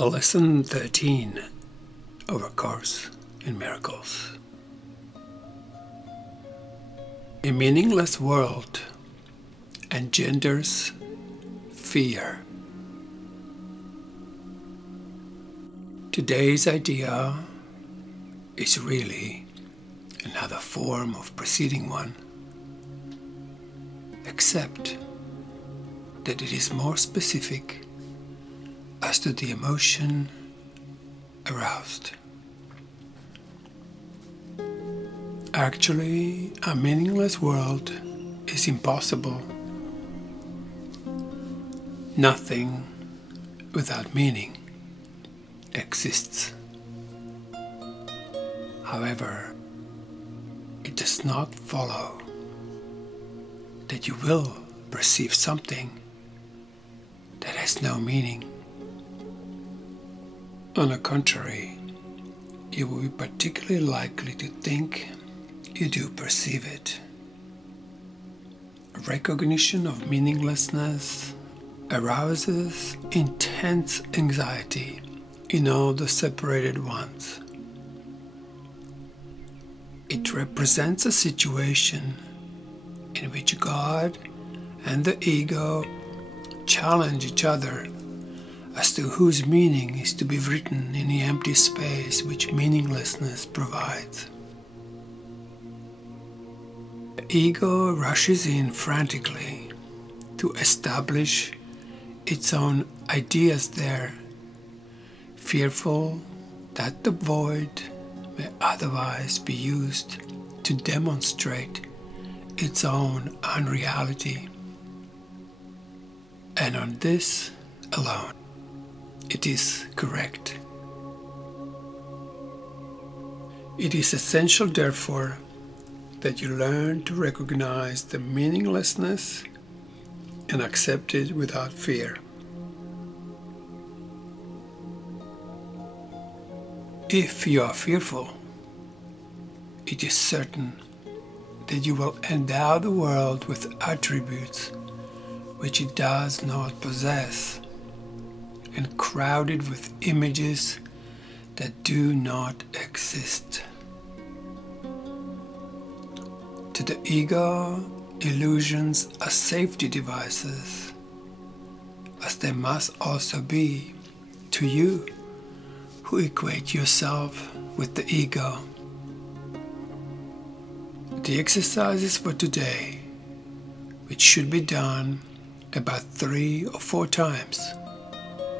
A lesson 13 of A Course in Miracles. A meaningless world engenders fear. Today's idea is really another form of preceding one, except that it is more specific as to the emotion aroused. Actually, a meaningless world is impossible. Nothing without meaning exists. However, it does not follow that you will perceive something that has no meaning. On the contrary, you will be particularly likely to think you do perceive it. Recognition of meaninglessness arouses intense anxiety in all the separated ones. It represents a situation in which God and the ego challenge each other as to whose meaning is to be written in the empty space which meaninglessness provides. The ego rushes in frantically to establish its own ideas there, fearful that the void may otherwise be used to demonstrate its own unreality. And on this alone, it is correct. It is essential, therefore, that you learn to recognize the meaninglessness and accept it without fear. If you are fearful, it is certain that you will endow the world with attributes which it does not possess, and crowded with images that do not exist. To the ego, illusions are safety devices, as they must also be to you who equate yourself with the ego. The exercises for today, which should be done about 3 or 4 times,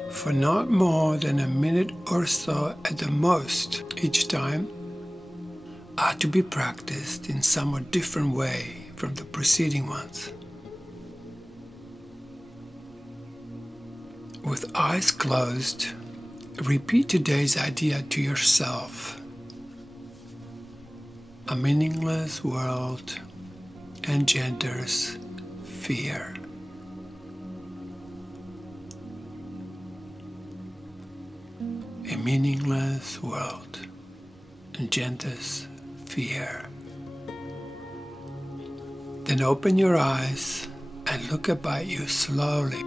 for not more than a minute or so at the most each time, are to be practiced in somewhat different way from the preceding ones. With eyes closed, repeat today's idea to yourself. A meaningless world engenders fear. A meaningless world engenders fear. Then open your eyes and look about you slowly.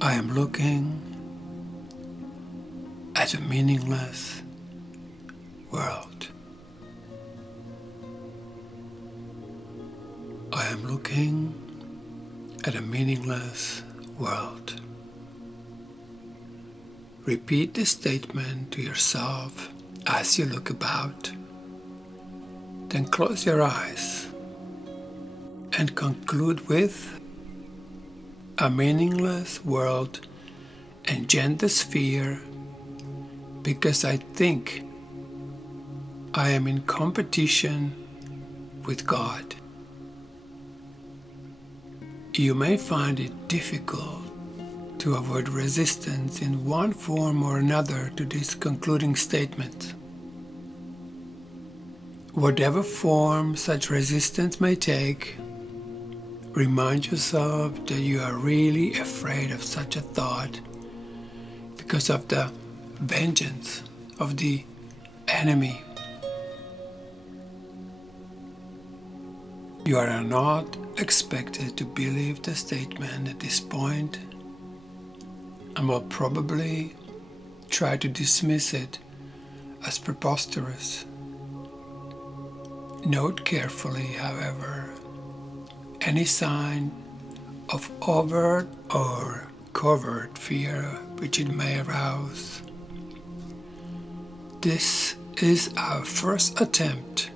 I am looking at a meaningless world. I am looking at a meaningless world. Repeat this statement to yourself as you look about. Then close your eyes and conclude with: a meaningless world engenders fear because I think I am in competition with God. You may find it difficult to avoid resistance in one form or another to this concluding statement. Whatever form such resistance may take, remind yourself that you are really afraid of such a thought because of the vengeance of the enemy. You are not expected to believe the statement at this point and will probably try to dismiss it as preposterous. Note carefully, however, any sign of overt or covert fear which it may arouse. This is our first attempt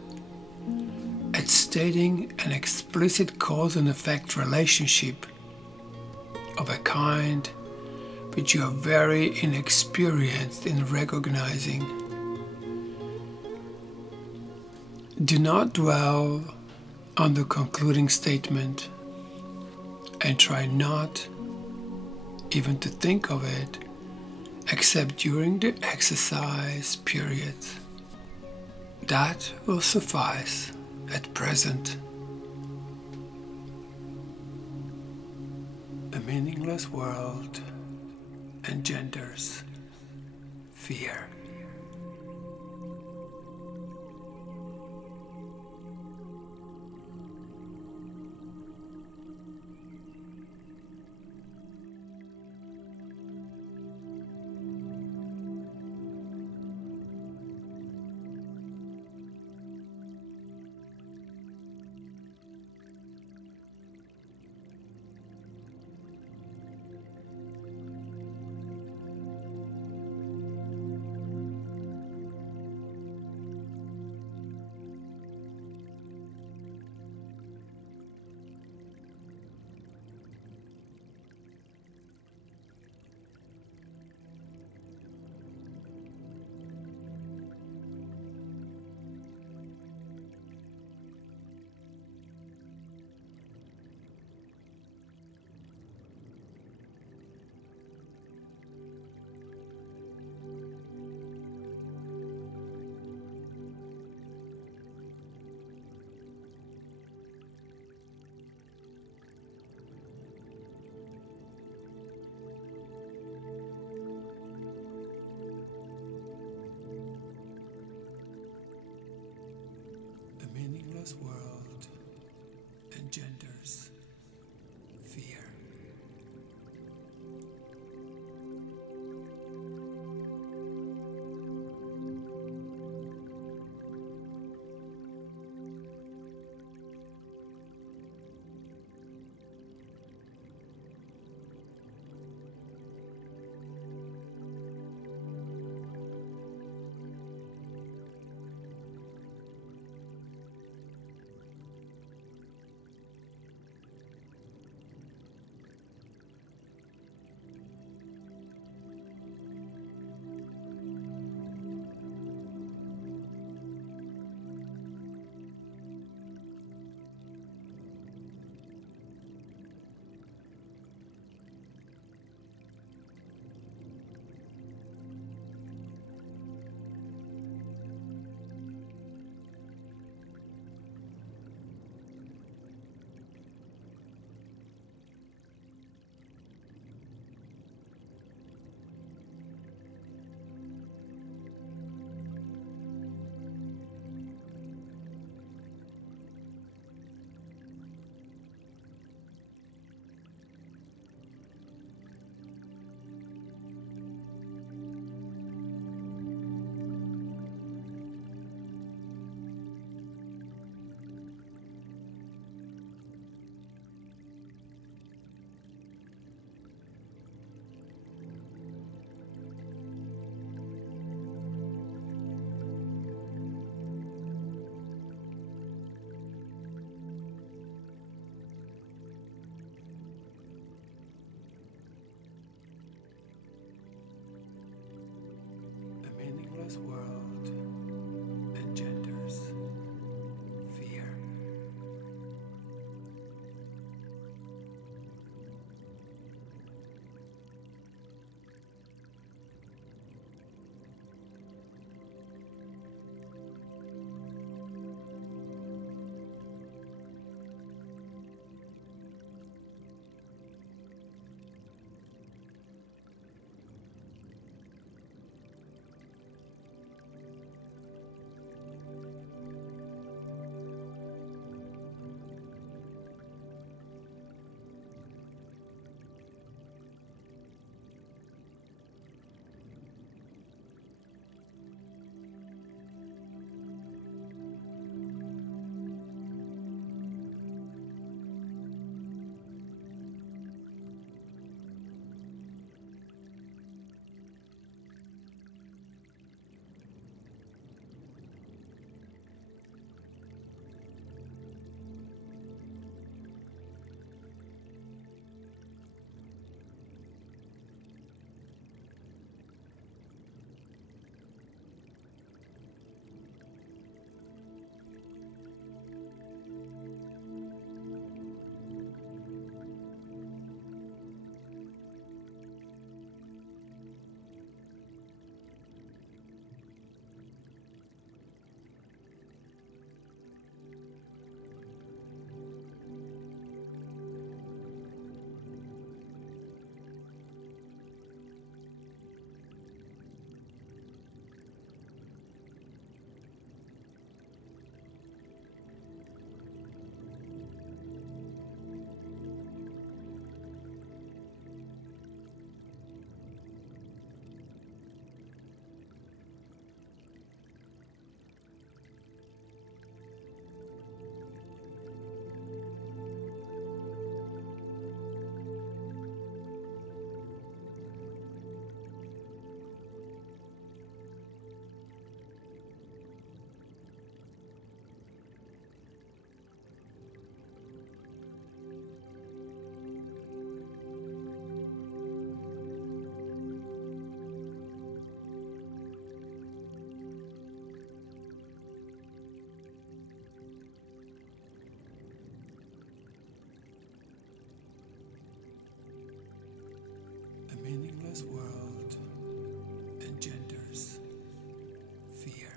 at stating an explicit cause and effect relationship of a kind which you are very inexperienced in recognizing. Do not dwell on the concluding statement and try not even to think of it except during the exercise period. That will suffice at present. A meaningless world engenders fear. Meaningless world engenders fear. meaningless world engenders fear.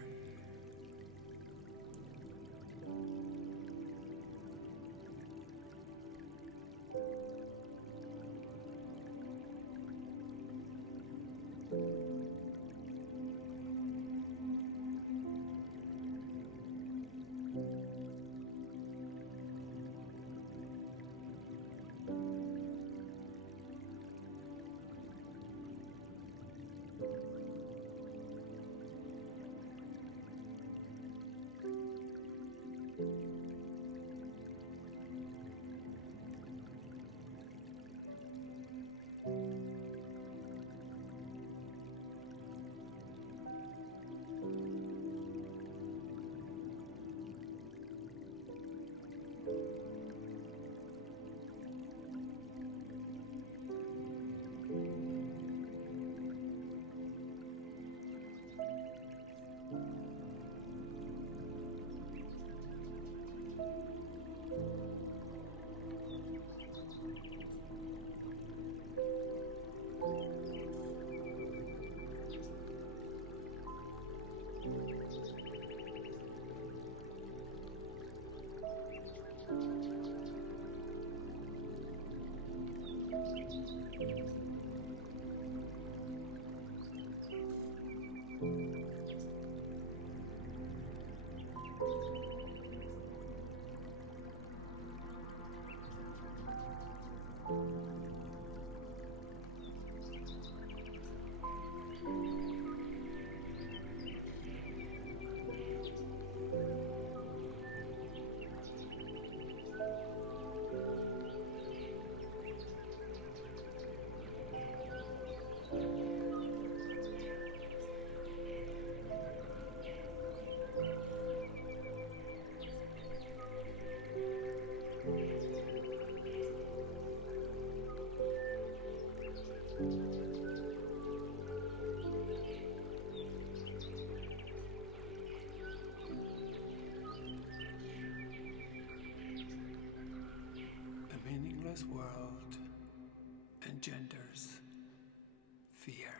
A meaningless world engenders fear.